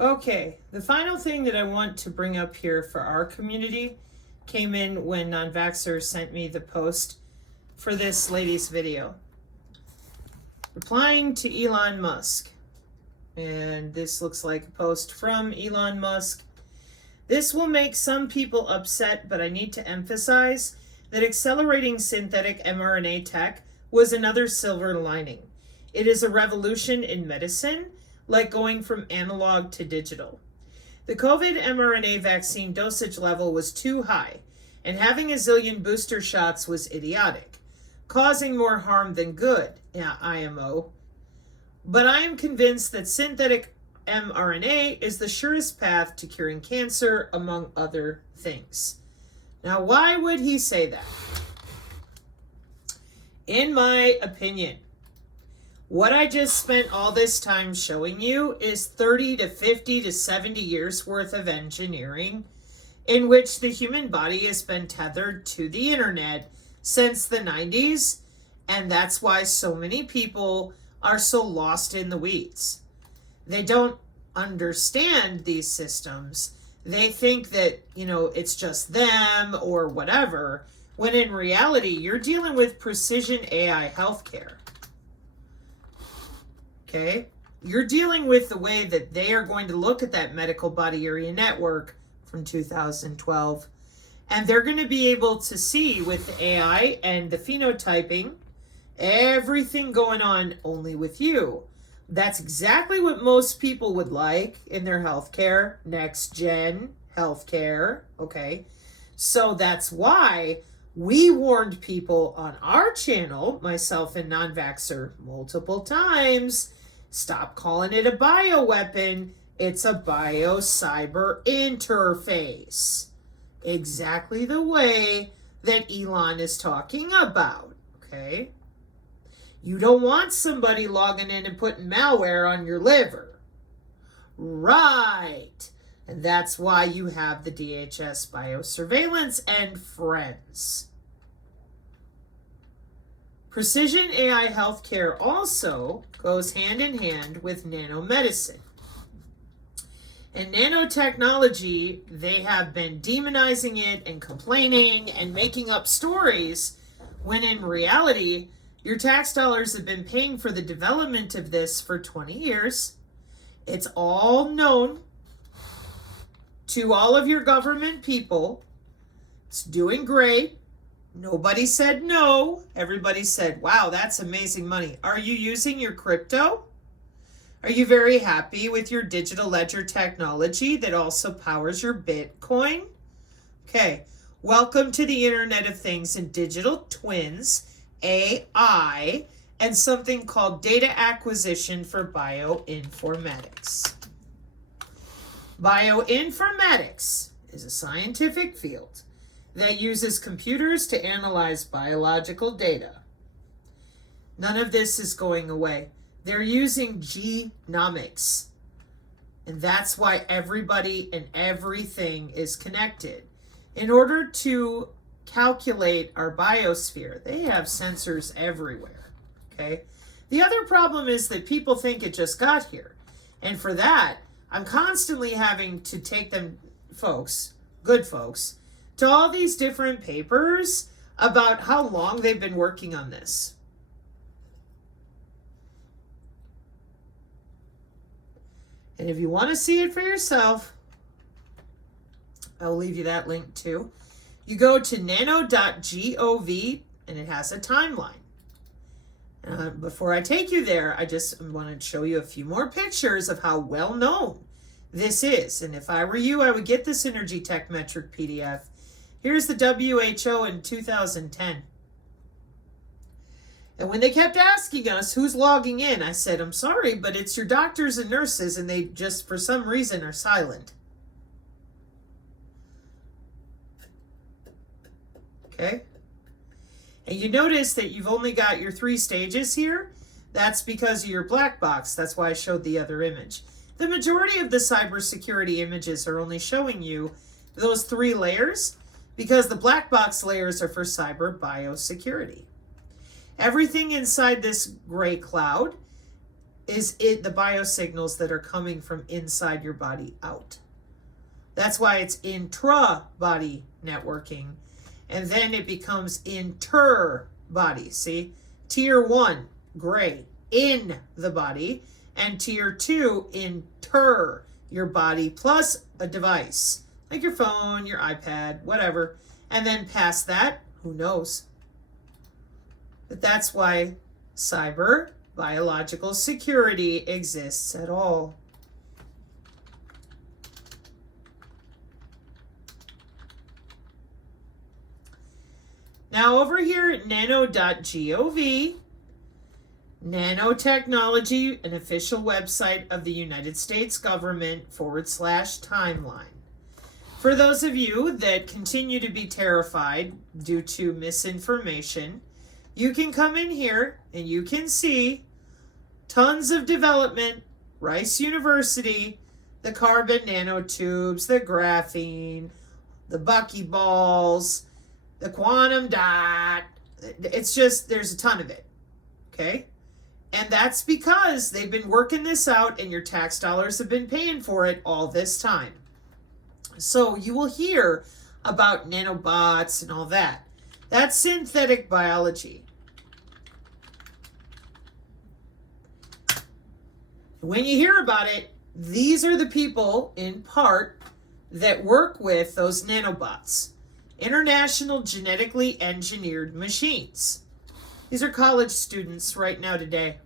Okay, the final thing that I want to bring up here for our community came in when non-vaxxer sent me the post for this lady's video. Replying to Elon Musk. And this looks like a post from Elon Musk. This will make some people upset, but I need to emphasize that accelerating synthetic mRNA tech was another silver lining. It is a revolution in medicine, like going from analog to digital. The COVID mRNA vaccine dosage level was too high, and having a zillion booster shots was idiotic, causing more harm than good, IMO. But I am convinced that synthetic mRNA is the surest path to curing cancer, among other things. Now, why would he say that? In my opinion, what I just spent all this time showing you is 30 to 50 to 70 years worth of engineering in which the human body has been tethered to the internet since the 90s, and that's why so many people are so lost in the weeds. They don't understand these systems. They think that, it's just them or whatever, when in reality, you're dealing with precision AI healthcare. Okay? You're dealing with the way that they are going to look at that medical body area network from 2012. And they're going to be able to see with the AI and the phenotyping, everything going on only with you. That's exactly what most people would like in their healthcare, next gen healthcare. Okay. So that's why we warned people on our channel, myself and non-vaxxer, multiple times. Stop calling it a bioweapon. It's a bio-cyber interface. Exactly the way that Elon is talking about. Okay? You don't want somebody logging in and putting malware on your liver. Right. And that's why you have the DHS biosurveillance and friends. Precision AI healthcare also goes hand in hand with nanomedicine. And nanotechnology, they have been demonizing it and complaining and making up stories when in reality, your tax dollars have been paying for the development of this for 20 years. It's all known to all of your government people. It's doing great. Nobody said no. Everybody said, wow, that's amazing money. Are you using your crypto? Are you very happy with your digital ledger technology that also powers your Bitcoin? Okay, welcome to the Internet of Things and digital twins, AI, and something called data acquisition for bioinformatics. Bioinformatics is a scientific field that uses computers to analyze biological data. None of this is going away. They're using genomics. And that's why everybody and everything is connected. In order to calculate our biosphere, they have sensors everywhere. Okay? The other problem is that people think it just got here. And for that, I'm constantly having to take them, folks, good folks, to all these different papers about how long they've been working on this. And if you want to see it for yourself, I'll leave you that link too. You go to nano.gov and it has a timeline. Before I take you there, I just want to show you a few more pictures of how well known this is. And if I were you, I would get this Energy Tech Metric PDF. Here's the WHO in 2010. And when they kept asking us who's logging in, I said, I'm sorry, but it's your doctors and nurses, and they just, for some reason, are silent. Okay? And you notice that you've only got your 3 stages here. That's because of your black box. That's why I showed the other image. The majority of the cybersecurity images are only showing you those 3 layers because the black box layers are for cyber biosecurity. Everything inside this gray cloud is it the biosignals that are coming from inside your body out. That's why it's intra-body networking. And then it becomes inter-body. See? Tier 1, gray, in the body. And tier 2, inter your body, plus a device. Like your phone, your iPad, whatever. And then past that, who knows? But that's why cyber biological security exists at all. Now over here at nano.gov, nanotechnology, an official website of the United States government /timeline. For those of you that continue to be terrified due to misinformation, you can come in here and you can see tons of development, Rice University, the carbon nanotubes, the graphene, the buckyballs, the quantum dot. It's just, there's a ton of it, okay? And that's because they've been working this out and your tax dollars have been paying for it all this time. So you will hear about nanobots and all that. That's synthetic biology. When you hear about it, these are the people, in part, that work with those nanobots. International genetically engineered machines. These are college students right now today.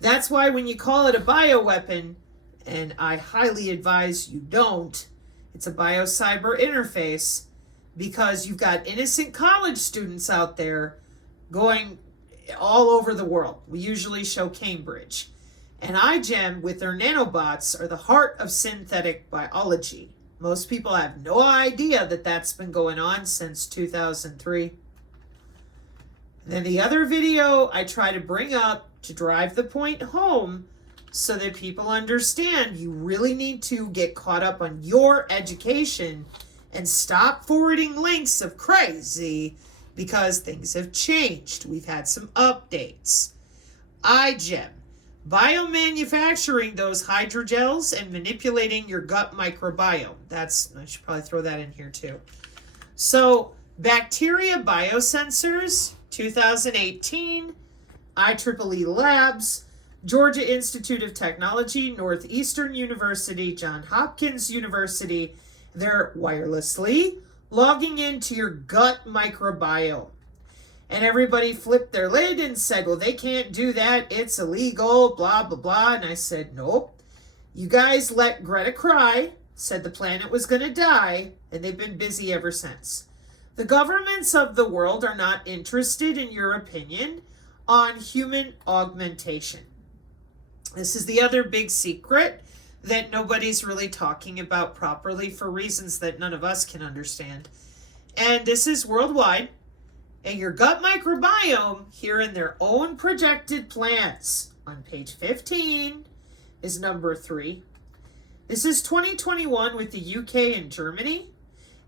That's why when you call it a bioweapon, and I highly advise you don't, it's a biocyber interface, because you've got innocent college students out there going all over the world. We usually show Cambridge. And iGEM, with their nanobots, are the heart of synthetic biology. Most people have no idea that that's been going on since 2003. And then the other video I try to bring up to drive the point home so that people understand you really need to get caught up on your education and stop forwarding links of crazy, because things have changed. We've had some updates. iGEM, biomanufacturing those hydrogels and manipulating your gut microbiome. I should probably throw that in here too. So, bacteria biosensors, 2018, IEEE Labs, Georgia Institute of Technology, Northeastern University, Johns Hopkins University. They're wirelessly logging into your gut microbiome. And everybody flipped their lid and said, well, they can't do that. It's illegal, blah, blah, blah. And I said, nope. You guys let Greta cry, said the planet was going to die, and they've been busy ever since. The governments of the world are not interested, in your opinion, on human augmentation. This is the other big secret that nobody's really talking about properly for reasons that none of us can understand. And this is worldwide. And your gut microbiome, here in their own projected plans, on page 15, is number 3. This is 2021 with the UK and Germany,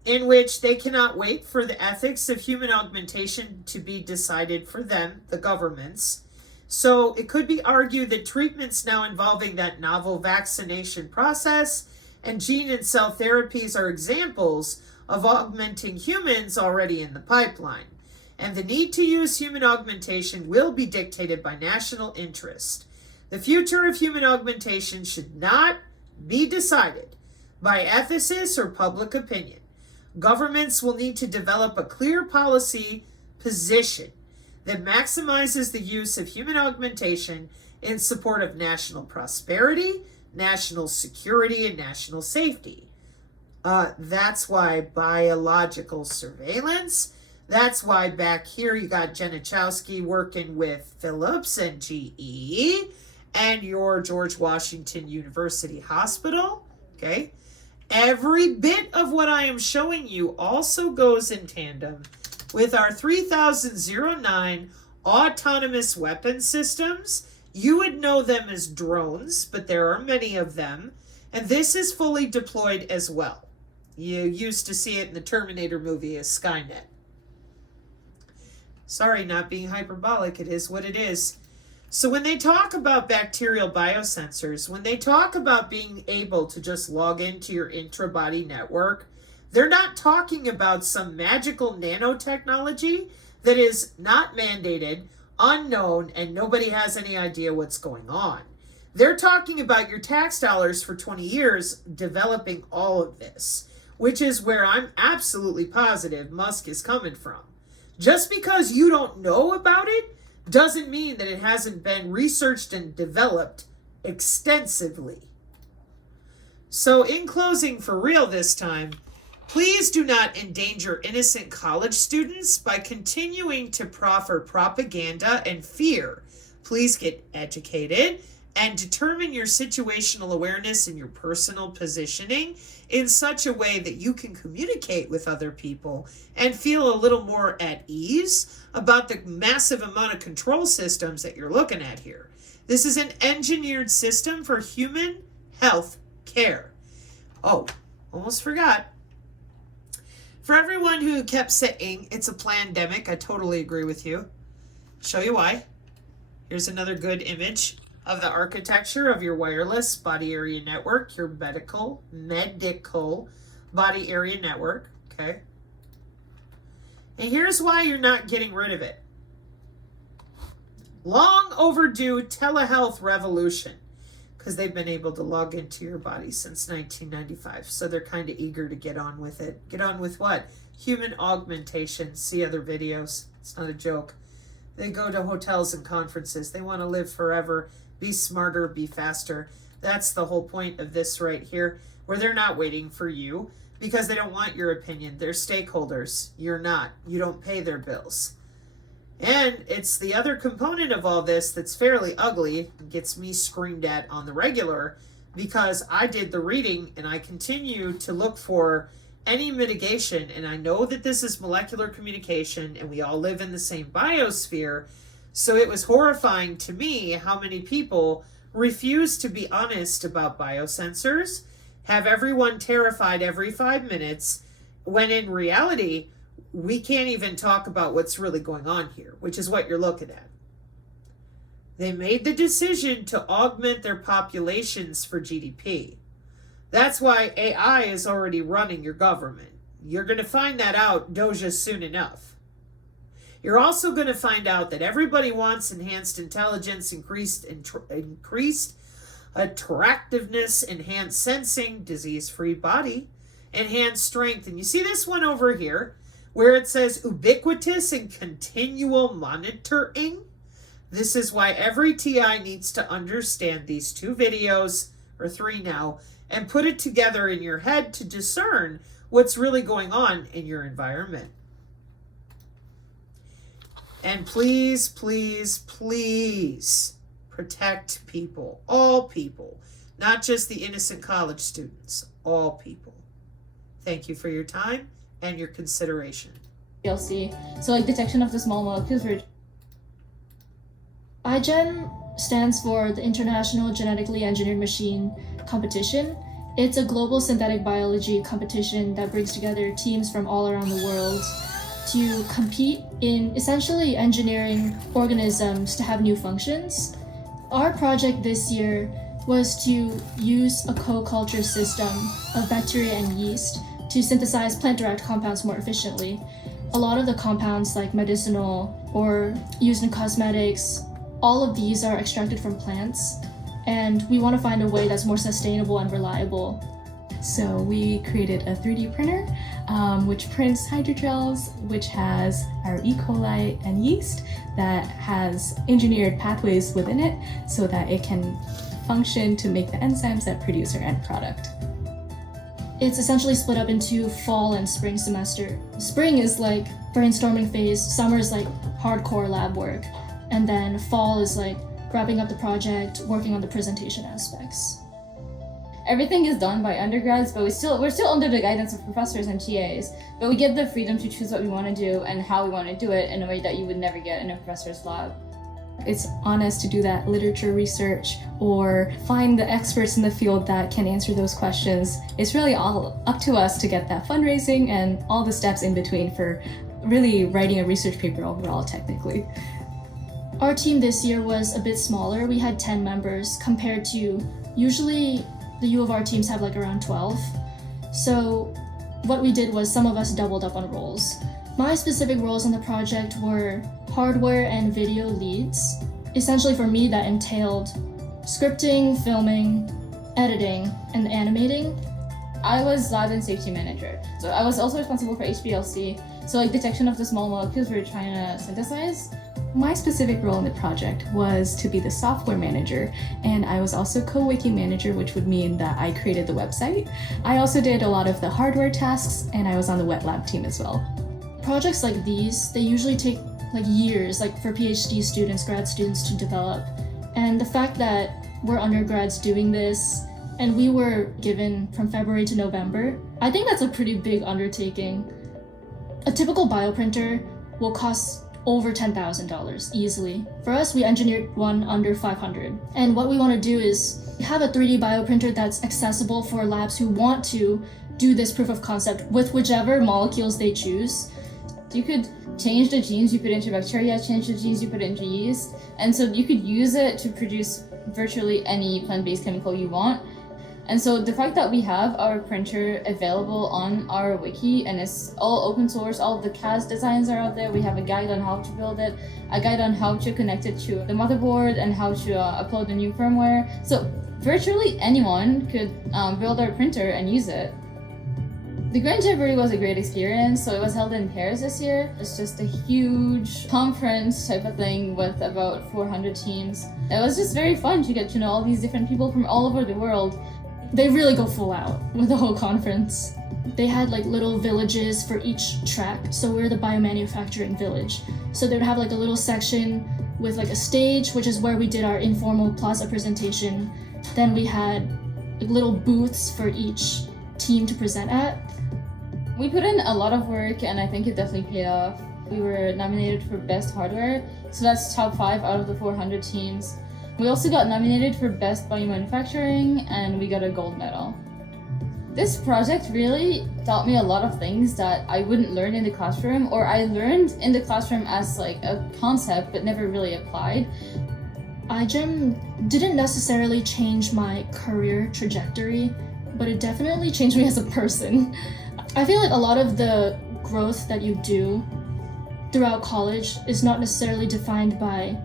in which they cannot wait for the ethics of human augmentation to be decided for them, the governments. So it could be argued that treatments now involving that novel vaccination process and gene and cell therapies are examples of augmenting humans already in the pipeline. And the need to use human augmentation will be dictated by national interest. The future of human augmentation should not be decided by ethicists or public opinion. Governments will need to develop a clear policy position that maximizes the use of human augmentation in support of national prosperity, national security, and national safety. That's why biological surveillance. That's why back here you got Janichowski working with Philips and GE and your George Washington University Hospital. Okay. Every bit of what I am showing you also goes in tandem with our 3009 autonomous weapon systems. You would know them as drones, but there are many of them. And this is fully deployed as well. You used to see it in the Terminator movie as Skynet. Sorry, not being hyperbolic. It is what it is. So when they talk about bacterial biosensors, when they talk about being able to just log into your intra-body network, they're not talking about some magical nanotechnology that is not mandated, unknown, and nobody has any idea what's going on. They're talking about your tax dollars for 20 years developing all of this, which is where I'm absolutely positive Musk is coming from. Just because you don't know about it doesn't mean that it hasn't been researched and developed extensively. So in closing, for real this time, please do not endanger innocent college students by continuing to proffer propaganda and fear. Please get educated and determine your situational awareness and your personal positioning in such a way that you can communicate with other people and feel a little more at ease about the massive amount of control systems that you're looking at here. This is an engineered system for human health care. Oh, almost forgot. For everyone who kept saying it's a plandemic, I totally agree with you. Show you why. Here's another good image of the architecture of your wireless body area network, your medical body area network, okay? And here's why you're not getting rid of it. Long overdue telehealth revolution, because they've been able to log into your body since 1995, so they're kind of eager to get on with it. Get on with what? Human augmentation. See other videos. It's not a joke. They go to hotels and conferences. They want to live forever. Be smarter, be faster. That's the whole point of this right here, where they're not waiting for you because they don't want your opinion. They're stakeholders. You're not. You don't pay their bills. And it's the other component of all this that's fairly ugly, gets me screamed at on the regular, because I did the reading and I continue to look for any mitigation. And I know that this is molecular communication and we all live in the same biosphere. So it was horrifying to me how many people refuse to be honest about biosensors, have everyone terrified every 5 minutes, when in reality, we can't even talk about what's really going on here, which is what you're looking at. They made the decision to augment their populations for GDP. That's why AI is already running your government. You're going to find that out, Doja, soon enough. You're also going to find out that everybody wants enhanced intelligence, increased attractiveness, enhanced sensing, disease-free body, enhanced strength. And you see this one over here where it says ubiquitous and continual monitoring. This is why every TI needs to understand these 2 videos, or 3 now, and put it together in your head to discern what's really going on in your environment. And please, please, please protect people, all people, not just the innocent college students, all people. Thank you for your time and your consideration. DLC, so like detection of the small molecules. iGen stands for the International Genetically Engineered Machine Competition. It's a global synthetic biology competition that brings together teams from all around the world to compete in essentially engineering organisms to have new functions. Our project this year was to use a co-culture system of bacteria and yeast to synthesize plant-derived compounds more efficiently. A lot of the compounds, like medicinal or used in cosmetics, all of these are extracted from plants, and we want to find a way that's more sustainable and reliable. So we created a 3D printer, which prints hydrogels, which has our E. coli and yeast that has engineered pathways within it so that it can function to make the enzymes that produce our end product. It's essentially split up into fall and spring semester. Spring is like brainstorming phase, summer is like hardcore lab work, and then fall is like wrapping up the project, working on the presentation aspects. Everything is done by undergrads, but we're still under the guidance of professors and TAs, but we get the freedom to choose what we want to do and how we want to do it in a way that you would never get in a professor's lab. It's on us to do that literature research or find the experts in the field that can answer those questions. It's really all up to us to get that fundraising and all the steps in between for really writing a research paper overall technically. Our team this year was a bit smaller. We had 10 members compared to usually the U of R teams have like around 12. So what we did was some of us doubled up on roles. My specific roles in the project were hardware and video leads. Essentially for me that entailed scripting, filming, editing, and animating. I was lab and safety manager. So I was also responsible for HPLC. So like detection of the small molecules we were trying to synthesize. My specific role in the project was to be the software manager, and I was also co-wiki manager, which would mean that I created the website. I also did a lot of the hardware tasks, and I was on the wet lab team as well. Projects like these, they usually take like years, like for PhD students, grad students to develop. And the fact that we're undergrads doing this, and we were given from February to November, I think that's a pretty big undertaking. A typical bioprinter will cost over $10,000 easily. For us, we engineered one under 500. And what we want to do is have a 3D bioprinter that's accessible for labs who want to do this proof of concept with whichever molecules they choose. You could change the genes you put into bacteria, change the genes you put into yeast, and so you could use it to produce virtually any plant-based chemical you want. And so the fact that we have our printer available on our wiki and it's all open source, all of the CAS designs are out there. We have a guide on how to build it, a guide on how to connect it to the motherboard and how to upload the new firmware. So virtually anyone could build our printer and use it. The Grand Jamboree was a great experience. So it was held in Paris this year. It's just a huge conference type of thing with about 400 teams. It was just very fun to get to know all these different people from all over the world. They really go full out with the whole conference. They had like little villages for each track. So we're the biomanufacturing village. So they would have like a little section with like a stage, which is where we did our informal plaza presentation. Then we had like little booths for each team to present at. We put in a lot of work and I think it definitely paid off. We were nominated for Best Hardware, so that's top 5 out of the 400 teams. We also got nominated for Best Biomanufacturing and we got a gold medal. This project really taught me a lot of things that I wouldn't learn in the classroom, or I learned in the classroom as like a concept but never really applied. iGEM didn't necessarily change my career trajectory, but it definitely changed me as a person. I feel like a lot of the growth that you do throughout college is not necessarily defined by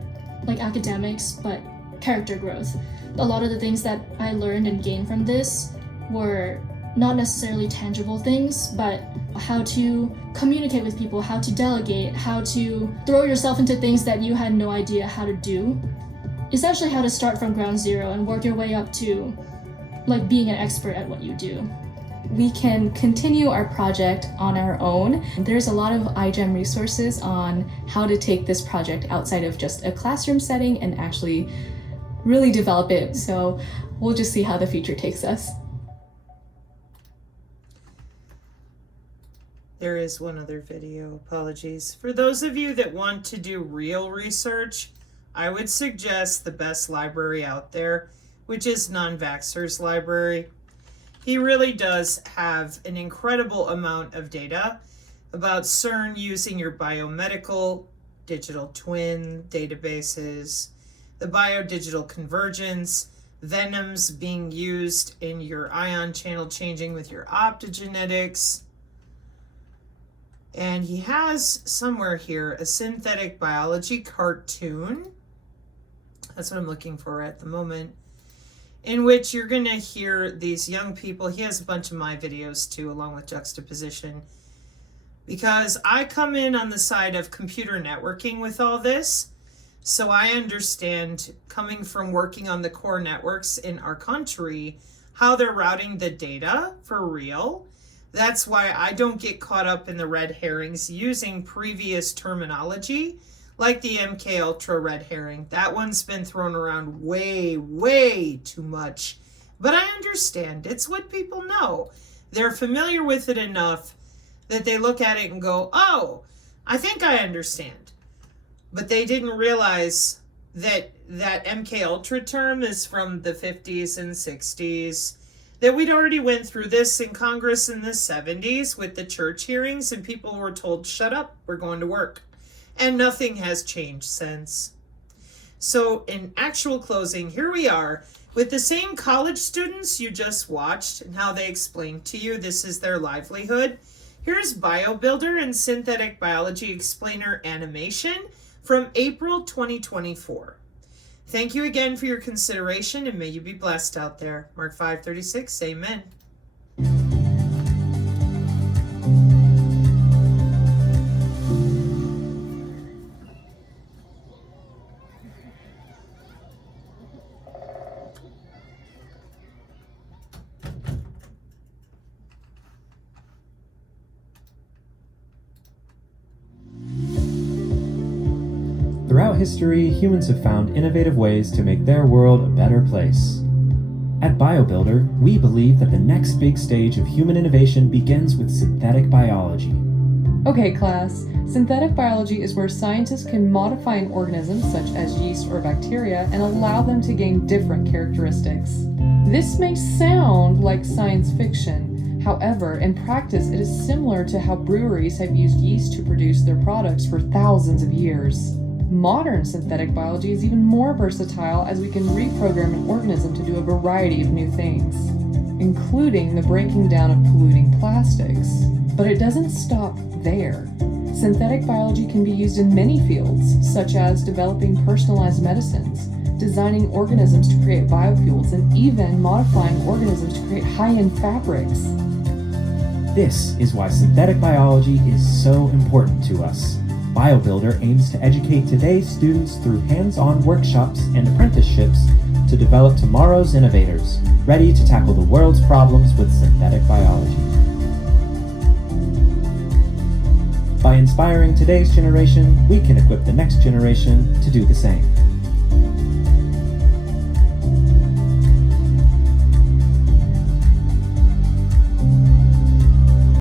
like academics, but character growth. A lot of the things that I learned and gained from this were not necessarily tangible things, but how to communicate with people, how to delegate, how to throw yourself into things that you had no idea how to do. Essentially how to start from ground zero and work your way up to like being an expert at what you do. We can continue our project on our own. There's a lot of iGEM resources on how to take this project outside of just a classroom setting and actually really develop it. So we'll just see how the future takes us. There is one other video, apologies. For those of you that want to do real research, I would suggest the best library out there, which is Non-Vaxxer's library. He really does have an incredible amount of data about CERN using your biomedical digital twin databases, the biodigital convergence, venoms being used in your ion channel changing with your optogenetics. And he has somewhere here a synthetic biology cartoon. That's what I'm looking for at the moment, in which you're going to hear these young people. He has a bunch of my videos too, along with juxtaposition, because I come in on the side of computer networking with all this. So I understand, coming from working on the core networks in our country, how they're routing the data for real. That's why I don't get caught up in the red herrings using previous terminology, like the MK Ultra red herring. That one's been thrown around way too much. But I understand. It's what people know. They're familiar with it enough that they look at it and go, oh, I think I understand. But they didn't realize that that MK Ultra term is from the 50s and 60s, that we'd already went through this in Congress in the 70s with the church hearings, and people were told, shut up, we're going to work. And nothing has changed since. So in actual closing, here we are with the same college students you just watched and how they explained to you this is their livelihood. Here's BioBuilder and Synthetic Biology Explainer animation from April 2024. Thank you again for your consideration, and may you be blessed out there. Mark 5:36, amen. Throughout history, humans have found innovative ways to make their world a better place. At BioBuilder, we believe that the next big stage of human innovation begins with synthetic biology. Okay, class. Synthetic biology is where scientists can modify an organism, such as yeast or bacteria, and allow them to gain different characteristics. This may sound like science fiction. However, in practice, it is similar to how breweries have used yeast to produce their products for thousands of years. Modern synthetic biology is even more versatile, as we can reprogram an organism to do a variety of new things, including the breaking down of polluting plastics. But it doesn't stop there. Synthetic biology can be used in many fields, such as developing personalized medicines, designing organisms to create biofuels, and even modifying organisms to create high-end fabrics. This is why synthetic biology is so important to us. BioBuilder aims to educate today's students through hands-on workshops and apprenticeships to develop tomorrow's innovators, ready to tackle the world's problems with synthetic biology. By inspiring today's generation, we can equip the next generation to do the same.